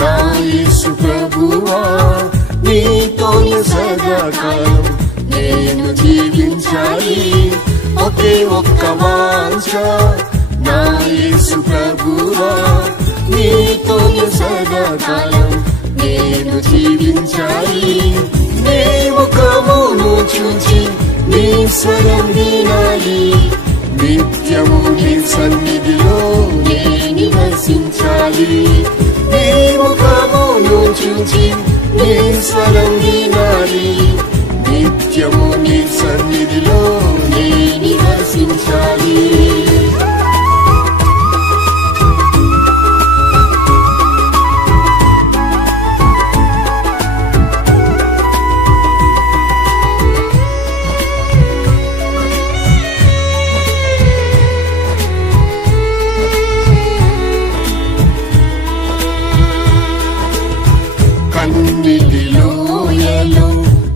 నా యేసు ప్రభువా, నీతోనే సదాకాలం నేను జీవించాలి. ఒకే ఒక్క వాంఛ నా యేసు ప్రభువా, నీతోనే సదాకాలం నేను జీవించాలి. నీ ముఖమును చూచి నీ స్వరం వినాలి. నిత్యము నీ సన్నిధిలో నే నివసించాలి. నీ ముఖమును చూచి నీ స్వరం వినాలి. నిత్యము నీ సన్నిధిలో నే నివసించాలి.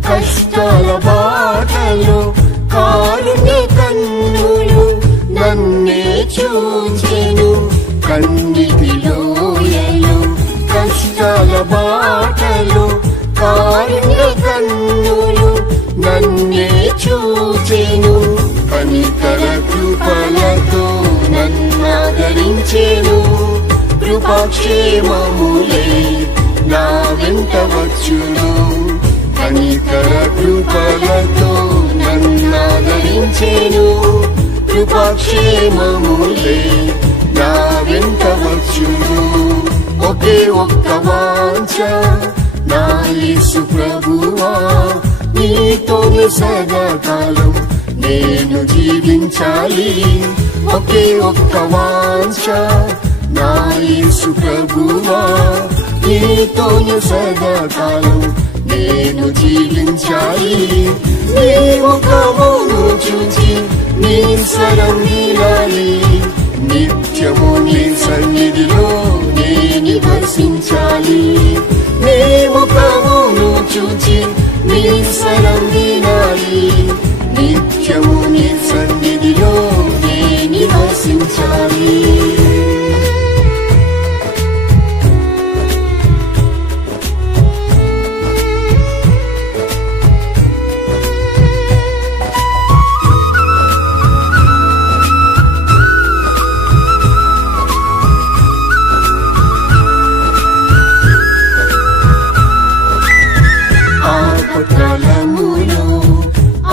కష్టాల బాటలో కారుణ్య కన్నులు నన్నే చూచెను. కన్నిటిలోయలో కష్టాల బాటలో కారుణ్య కన్నులు నన్నే చూచెను. కనికర కృపలతో నన్నాదరించెను. కృపాక్షేమములే నా వెంట వచ్చును. కనికర కృపలతో నన్నాదరించెను. కృపాక్షేమములే నా వెంట వచ్చును. ఒకే ఒక్క వాంఛ నా యేసు ప్రభువా, నీతోనే సదాకాలం నేను జీవించాలి. ఒకే ఒక్క వాంఛ నా యేసు ప్రభువా, నీతోనే సదాకాలం నేను జీవించాలి. నీ ముఖమును చూచి నీ స్వరం వినాలి. నిత్యము నీ సన్నిధిలో నే నివసించాలి. నీ ముఖమును చూచి నీ స్వరం వినాలి. నిత్యము నీ సన్నిధిలో నే నివసించాలి.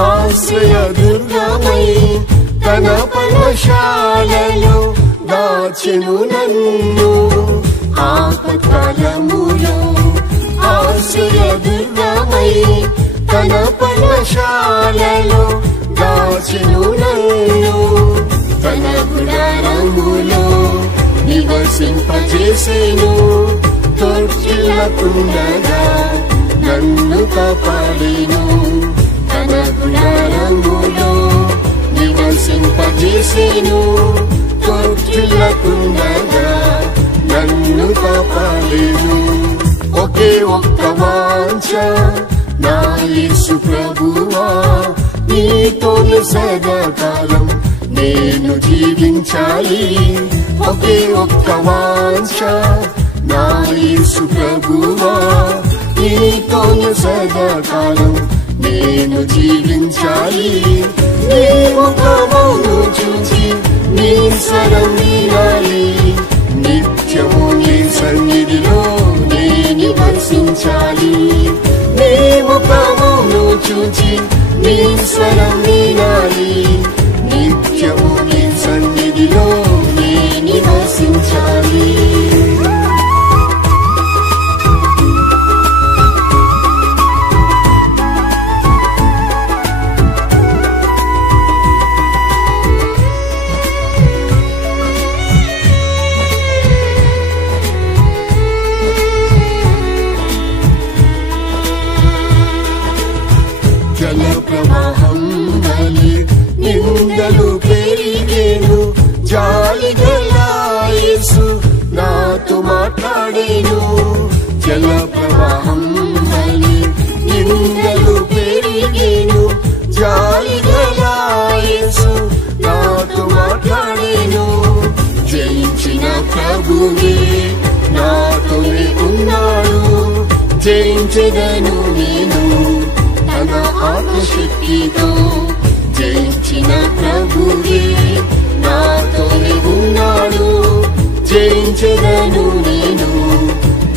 ఆశ్రయ దుర్గమై తన పర్ణశాలలో దాచెను నన్ను. ఆపత్కాలములో ఆశ్రయ దుర్గమై తన పర్ణశాలలో దాచెను నన్ను. తన గుడారములో నివసింపజేసెను. తొట్టిల్లకుండగా నన్ను కాపాడెను. తన గుడారములో నివసింపజేసెను. తొట్టిల్లకుండగా నన్ను కాపాడెను. ఒకే ఒక్క వాంఛ నా యేసు ప్రభువా, నీతోనే సదాకాలం నేను జీవించాలి. ఒకే ఒక్క వాంఛ నా యేసు ప్రభువా, నీతోనే సదాకాలం నేను జీవించాలి. నీ ముఖమును చూచి నీ స్వరం వినాలి. నిత్యము నీ సన్నిధిలో నే నివసించాలి. నీ ముఖమును చూచి నీ స్వరం వినాలి. నిత్యము నీ సన్నిధిలో నే నివసించాలి. జయించెదను నేను తన ఆత్మశక్తితో. జయించిన ప్రభువే నాతోనే ఉన్నాడు, జయించెదను నేను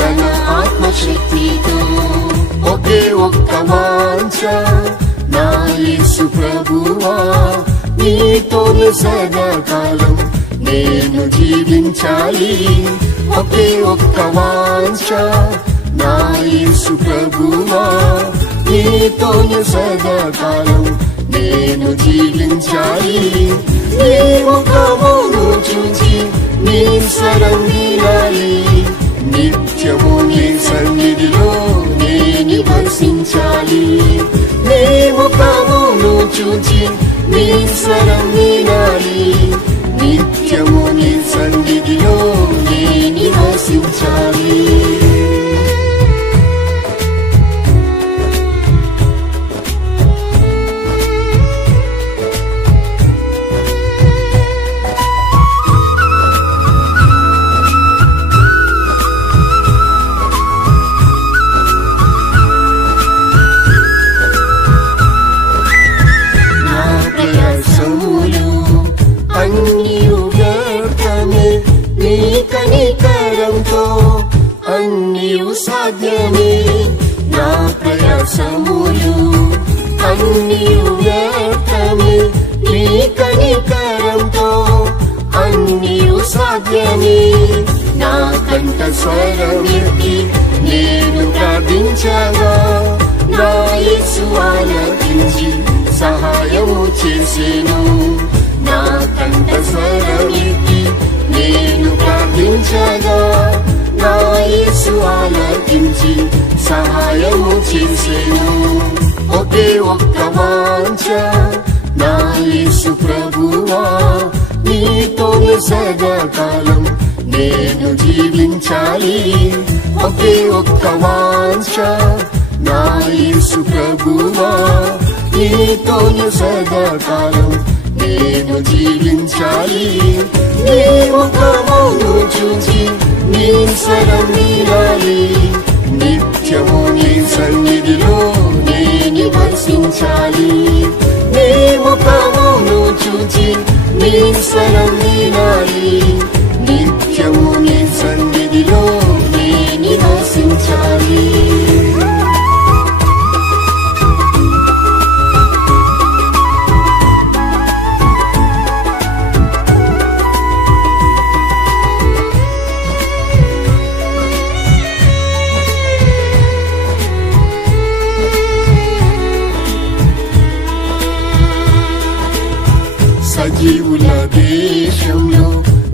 తన ఆత్మశక్తితో. ఒకే ఒక్క వాంఛ నా యేసు ప్రభువా, నీతోనే సదాకాలం నేను జీవించాలి. ఒకే ఒక్క వాంఛ నా యేసు ప్రభువా, నీతోనే సదాకాలం నేను జీవించాలి. నీ ముఖమును చూచి నీ స్వరం వినాలి, నిత్యము నీ సన్నిధిలో నే నివసించాలి. నీ ముఖమును చూచి నీ స్వరం వినాలి, నిత్యము నీ సన్నిధిలో నే నివసించాలి. అన్నియు సాధ్యమే నా ప్రయాసములు, అన్నియు వ్యర్థమే నీ కనికరంతో. అన్నియు సాధ్యమే నా కంఠ స్వరమెత్తి నేను ప్రార్థించగా, నా యేసు ఆలకించి సహాయము చేసెను. నా కంఠ స్వరమెత్తి నేను ప్రార్థించగా, నా యేసు ఆలకించి సహాయము చేసెను. ఒకే ఒక్క వాంఛ నా యేసు ప్రభువా, నీతోనే సదాకాలం నేను జీవించాలి. ఒకే ఒక్క వాంఛ నా యేసు ప్రభువా, నీతోనే సదాకాలం నేను జీవించాలి. నీ ముఖమును చూచి నీ స్వరం వినాలి, నిత్యము నీ సన్నిధిలో నే నివసించాలి. నీ ముఖమును చూచి నీ స్వరం వినాలి, నిత్యము నీ సన్నిధిలో నే నివసించాలి. సజీవుల దేశంలో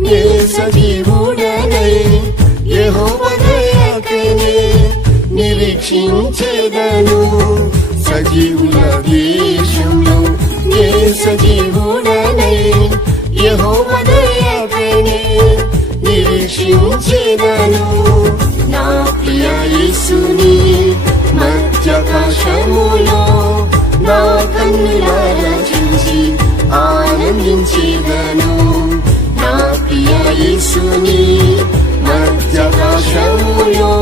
నే సజీవుడనై యెహోవా దయకై నిరీక్షించెదను. సజీవుల దేశంలో నే సజీవుడనై యెహోవా దయకై నిరీక్షించెదను. నా ప్రియ యేసుని మధ్యాకాశములో నా కన్నులారా చూసి ఆనందించెదను. నా ప్రియ యేసుని మధ్యాకాశములో